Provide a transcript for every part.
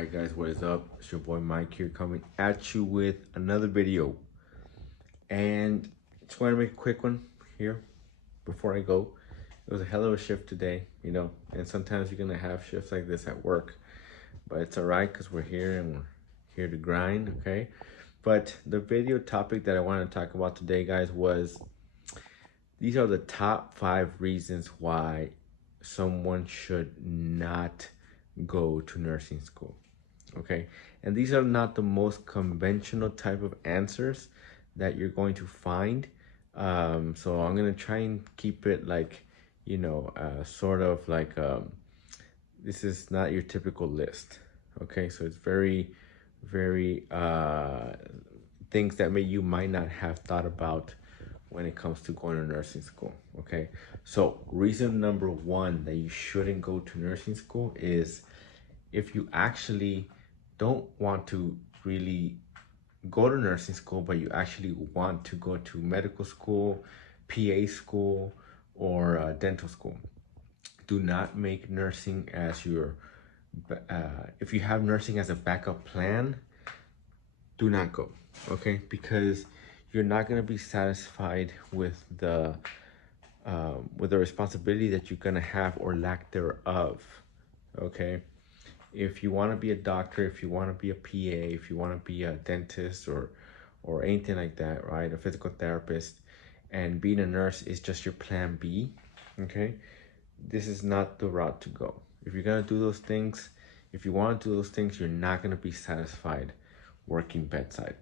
Alright guys, what is up? It's your boy Mike here coming at you with another video. And just want to make a quick one here before I go. It was a hell of a shift today, and sometimes you're going to have shifts like this at work. But it's alright because we're here and we're here to grind, okay? But the video topic that I wanted to talk about today, guys, was these are the top 5 reasons why someone should not go to nursing school. Okay, and these are not the most conventional type of answers that you're going to find. So I'm gonna try and keep it like, sort of like this is not your typical list. Okay, so it's very, very things that you might not have thought about when it comes to going to nursing school. Okay, so reason number 1 that you shouldn't go to nursing school is if you actually don't want to really go to nursing school, but you actually want to go to medical school, PA school, or dental school. Do not make nursing as your, if you have nursing as a backup plan, do not go, okay? Because you're not gonna be satisfied with the responsibility that you're gonna have or lack thereof, okay? If you want to be a doctor, if you want to be a PA, if you want to be a dentist or anything like that, right? A physical therapist, and being a nurse is just your plan B, okay? This is not the route to go. If you're going to do those things, if you want to do those things, you're not going to be satisfied working bedside.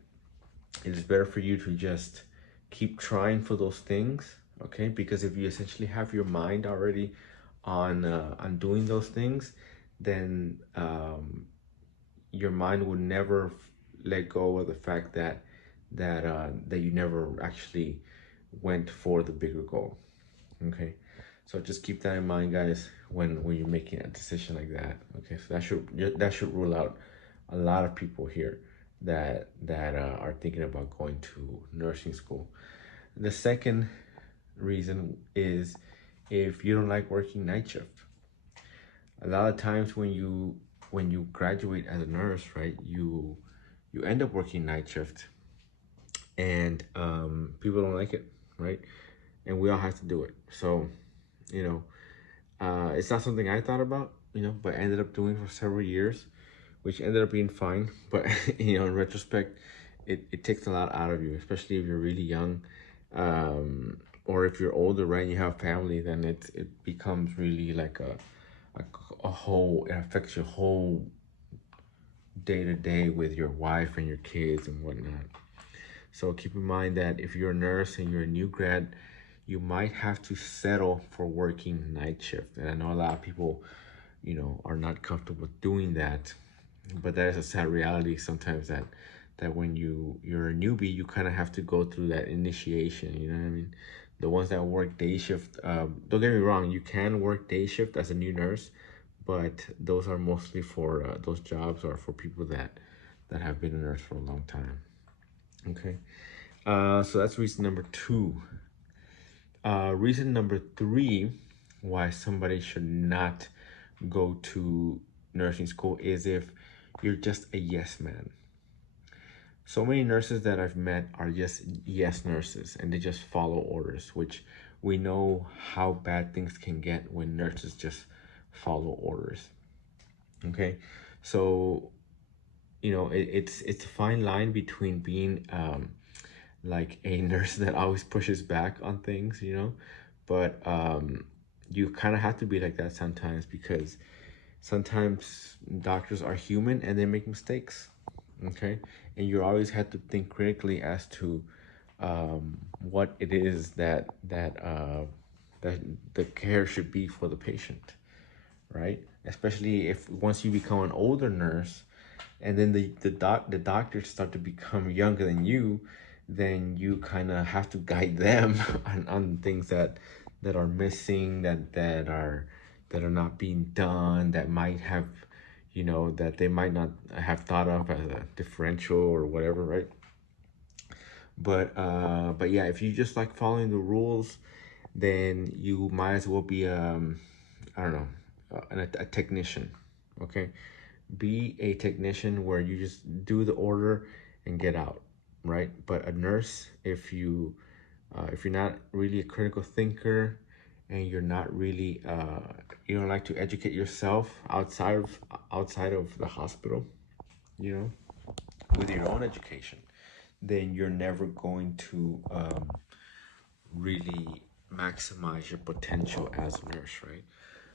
It is better for you to just keep trying for those things, okay? Because if you essentially have your mind already on doing those things, then your mind will never let go of the fact that you never actually went for the bigger goal. Okay, so just keep that in mind, guys, when you're making a decision like that. Okay, so that should rule out a lot of people here that are thinking about going to nursing school. The second reason is if you don't like working night shift. A lot of times when you graduate as a nurse, right, you end up working night shift, and people don't like it, right? And we all have to do it. So, it's not something I thought about, but I ended up doing for several years, which ended up being fine. But in retrospect, it takes a lot out of you, especially if you're really young, or if you're older, right, and you have family. Then it becomes really like a whole, it affects your whole day-to-day with your wife and your kids and whatnot. So keep in mind that if you're a nurse and you're a new grad, you might have to settle for working night shift. And I know a lot of people, are not comfortable doing that, but that is a sad reality sometimes, that when you're a newbie, you kind of have to go through that initiation, you know what I mean? The ones that work day shift, don't get me wrong, you can work day shift as a new nurse, but those are mostly for those jobs are for people that have been a nurse for a long time. Okay, so that's reason number 2. Reason number 3 why somebody should not go to nursing school is if you're just a yes man. So many nurses that I've met are just yes nurses, and they just follow orders, which we know how bad things can get when nurses just follow orders. Okay, so it's a fine line between being like a nurse that always pushes back on things, but you kind of have to be like that sometimes, because sometimes doctors are human and they make mistakes. Okay, and you always have to think critically as to what it is that the care should be for the patient, right? Especially if once you become an older nurse, and then the doctors start to become younger than you, then you kind of have to guide them on things that are missing, that are not being done, that might have, that they might not have thought of as a differential or whatever, right? But yeah, if you just like following the rules, then you might as well be I don't know, a technician, okay? be a technician where you just do the order and get out, right? But a nurse, if you're not really a critical thinker and you're not really you don't like to educate yourself outside of the hospital, you know, with your own education, then you're never going to really maximize your potential as a nurse, right?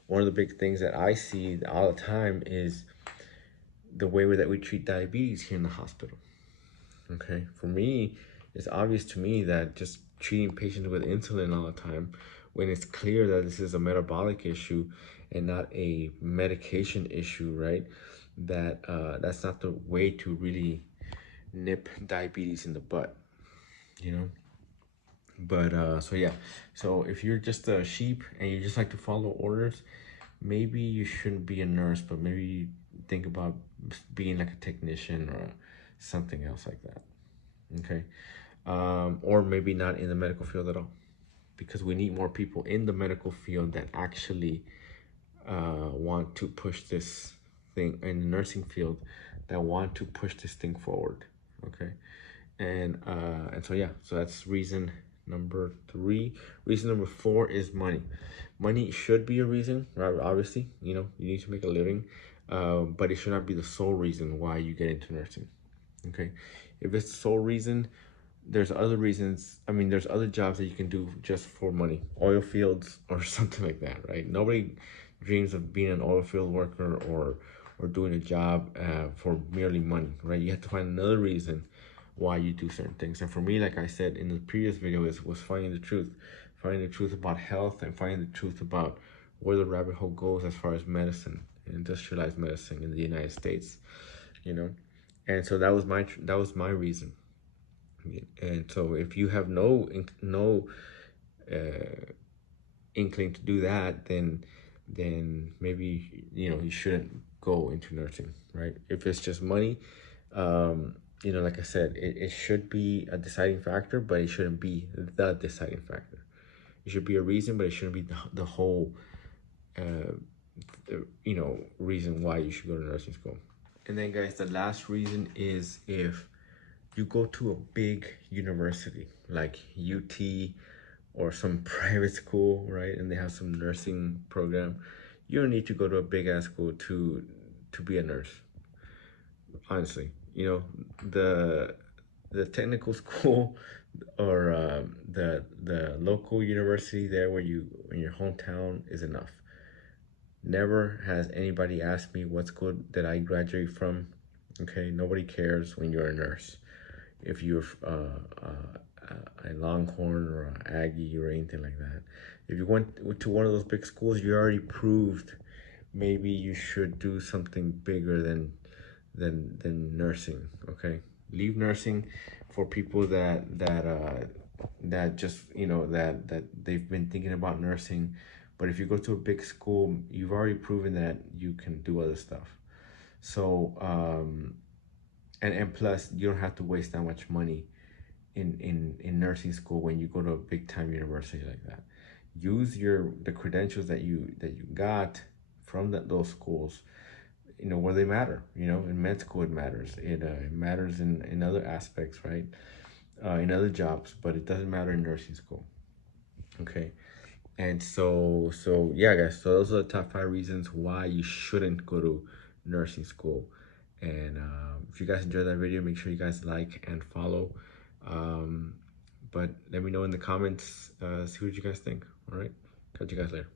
One of the big things that I see all the time is the way that we treat diabetes here in the hospital. Okay, for me, it's obvious to me that just treating patients with insulin all the time, when it's clear that this is a metabolic issue and not a medication issue, right? That's not the way to really nip diabetes in the butt, you know. But so yeah, so if you're just a sheep and you just like to follow orders, maybe you shouldn't be a nurse, but maybe think about being like a technician or something else like that. Okay, or maybe not in the medical field at all, because we need more people in the medical field that actually want to push this thing in the nursing field, that want to push this thing forward. Okay, and so yeah, so that's reason number 3. Reason number 4 is money. Money should be a reason, right? Obviously, you know, you need to make a living, but it should not be the sole reason why you get into nursing. Okay, if it's the sole reason, there's other reasons. I mean, there's other jobs that you can do just for money, oil fields or something like that, right? Nobody dreams of being an oil field worker or doing a job for merely money, right? You have to find another reason why you do certain things. And for me, like I said in the previous video, was finding the truth about health, and finding the truth about where the rabbit hole goes as far as medicine, industrialized medicine in the United States, you know. And so that was my reason. And so if you have no inkling to do that, then maybe, you know, you shouldn't go into nursing, right? If it's just money, you know, like I said, it should be a deciding factor, but it shouldn't be the deciding factor. It should be a reason, but it shouldn't be the whole you know, reason why you should go to nursing school. And then guys, the last reason is if you go to a big university like UT or some private school, right, and they have some nursing program, you don't need to go to a big ass school to be a nurse. Honestly, you know, the technical school or the local university there where you in your hometown is enough. Never has anybody asked me what school did I graduate from. Okay, nobody cares when you're a nurse. If you're a Longhorn or an Aggie or anything like that. If you went to one of those big schools, you already proved maybe you should do something bigger than nursing. Okay, leave nursing for people that just, you know, that they've been thinking about nursing. But if you go to a big school, you've already proven that you can do other stuff. So and plus you don't have to waste that much money in nursing school when you go to a big time university like that. Use the credentials that you got from those schools, you know, where they matter. You know, in med school it matters. It matters in other aspects, right? In other jobs, but it doesn't matter in nursing school. Okay. And so yeah, guys, so those are the top 5 reasons why you shouldn't go to nursing school. And if you guys enjoyed that video, make sure you guys like and follow. But let me know in the comments, see what you guys think. All right, catch you guys later.